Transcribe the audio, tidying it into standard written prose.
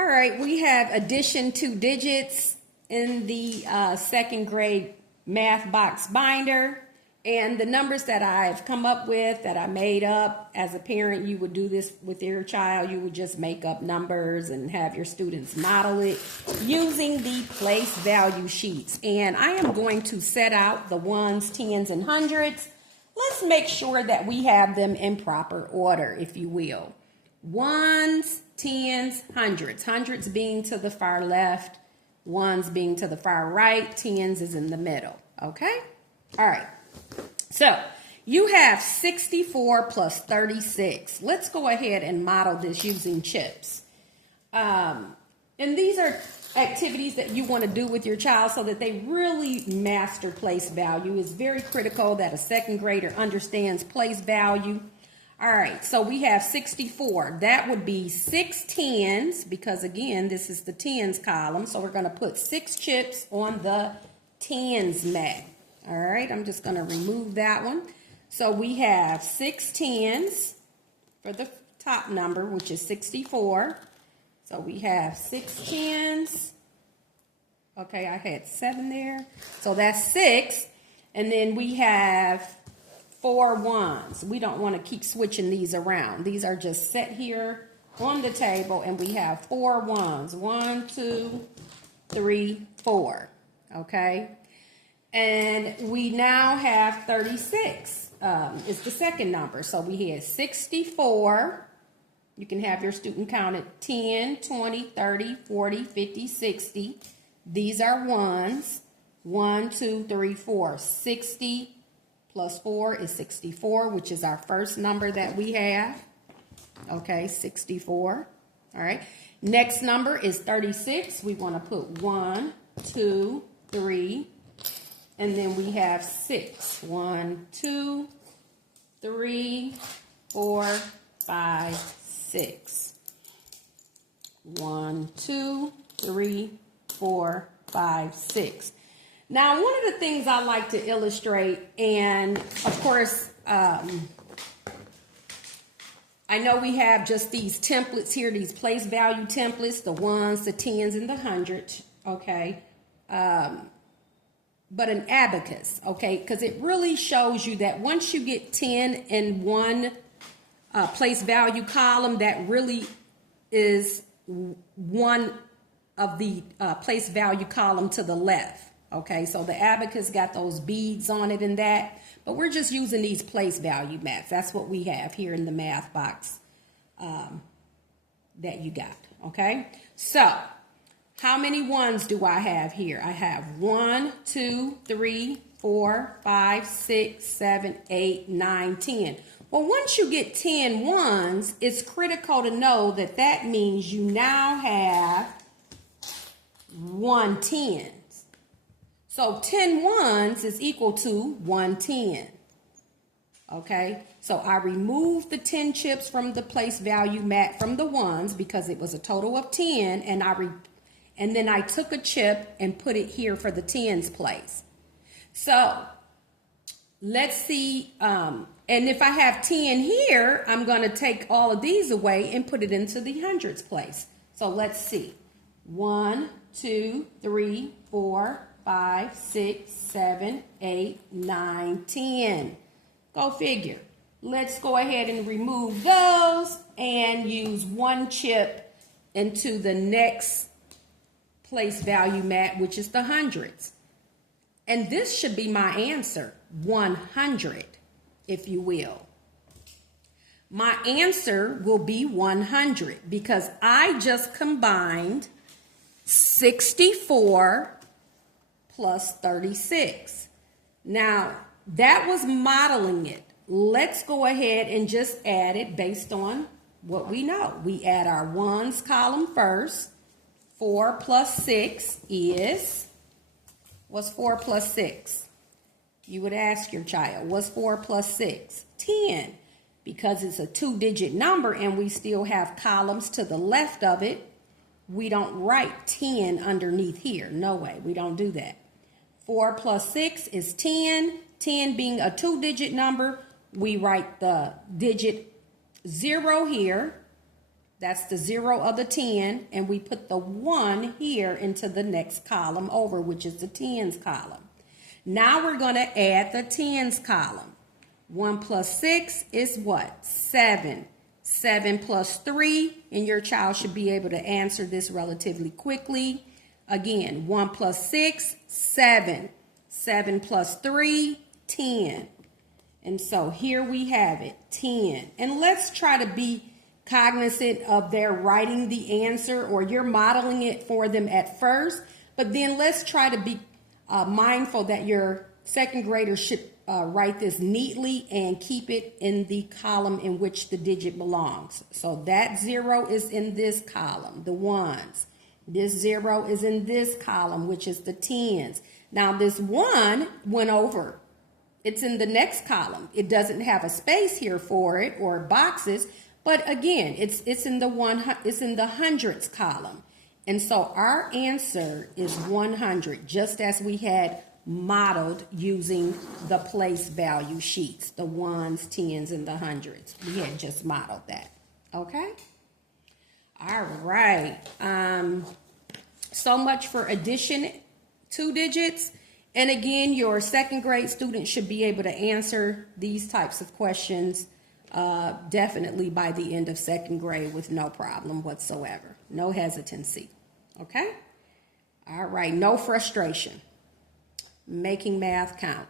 All right, we have addition to digits in the second grade math box binder. And the numbers that I've come up with, that I made up, as a parent, you would do this with your child. You would just make up numbers and have your students model it using the place value sheets. And I am going to set out the ones, tens, and hundreds. Let's make sure that we have them in proper order, if you will. Ones, tens, hundreds. Hundreds being to the far left, ones being to the far right, tens is in the middle. Okay? All right. So you have 64 plus 36. Let's go ahead and model this using chips. And these are activities that you want to do with your child so that they really master place value. It's very critical that a second grader understands place value. All right, so we have 64. That would be 6 tens, because again, this is the tens column. So we're going to put 6 chips on the tens mat. All right, I'm just going to remove that one. So we have 6 tens for the top number, which is 64. So we have 6 tens. Okay, I had 7 there. So that's 6. And then we have 4 ones. We don't want to keep switching these around. These are just set here on the table, and we have 4 ones. 1, 2, 3, 4. Okay. And we now have 36 is the second number. So we had 64. You can have your student count it 10, 20, 30, 40, 50, 60. These are ones. 1, 2, 3, 4. 60 plus 4 is 64, which is our first number that we have. Okay, 64. All right. Next number is 36. We want to put 1, 2, 3. And then we have 6. 1, 2, 3, 4, 5, 6. 1, 2, 3, 4, 5, 6. Now, one of the things I like to illustrate, and of course, I know we have just these templates here, these place value templates, the ones, the tens, and the hundreds, okay? But an abacus, okay? Because it really shows you that once you get 10 in one place value column, that really is one of the place value column to the left. Okay, so the abacus got those beads on it and that, but we're just using these place value maths. That's what we have here in the math box that you got, okay? So, how many ones do I have here? I have 1, 2, 3, 4, 5, 6, 7, 8, 9, 10. Well, once you get 10 ones, it's critical to know that that means you now have 1 10. So 10 ones is equal to 1 10. Okay, so I removed the 10 chips from the place value mat from the ones because it was a total of 10, and then I took a chip and put it here for the tens place. So let's see, and if I have 10 here, I'm going to take all of these away and put it into the hundreds place. So let's see. 1, 2, 3, 4, 5, 6, 7, 8, 9, 10. Go figure. Let's go ahead and remove those and use 1 chip into the next place value mat, which is the hundreds. And this should be my answer, 100, if you will. My answer will be 100 because I just combined 64 plus 36. Now, that was modeling it. Let's go ahead and just add it based on what we know. We add our ones column first. 4 plus 6 is, what's 4 plus 6? You would ask your child, what's 4 plus 6? 10. Because it's a 2-digit number and we still have columns to the left of it, we don't write 10 underneath here. No way, we don't do that. 4 plus 6 is 10. 10 being a 2-digit number, we write the digit 0 here. That's the 0 of the 10, and we put the 1 here into the next column over, which is the tens column. Now we're going to add the tens column. 1 plus 6 is what? 7. 7 plus 3, and your child should be able to answer this relatively quickly. Again, 1 plus 6, 7. 7 plus 3, 10. And so here we have it, 10. And let's try to be cognizant of their writing the answer, or you're modeling it for them at first, but then let's try to be mindful that your second graders should write this neatly and keep it in the column in which the digit belongs. So that 0 is in this column, the ones. This 0 is in this column, which is the tens. Now this 1 went over. It's in the next column. It doesn't have a space here for it or boxes, but again, it's in the hundreds column. And so our answer is 100, just as we had modeled using the place value sheets, the ones, tens, and the hundreds. We had just modeled that. Okay? All right. So much for addition 2 digits. And again, your second grade students should be able to answer these types of questions definitely by the end of second grade with no problem whatsoever. No hesitancy. Okay? All right. No frustration. Making math count.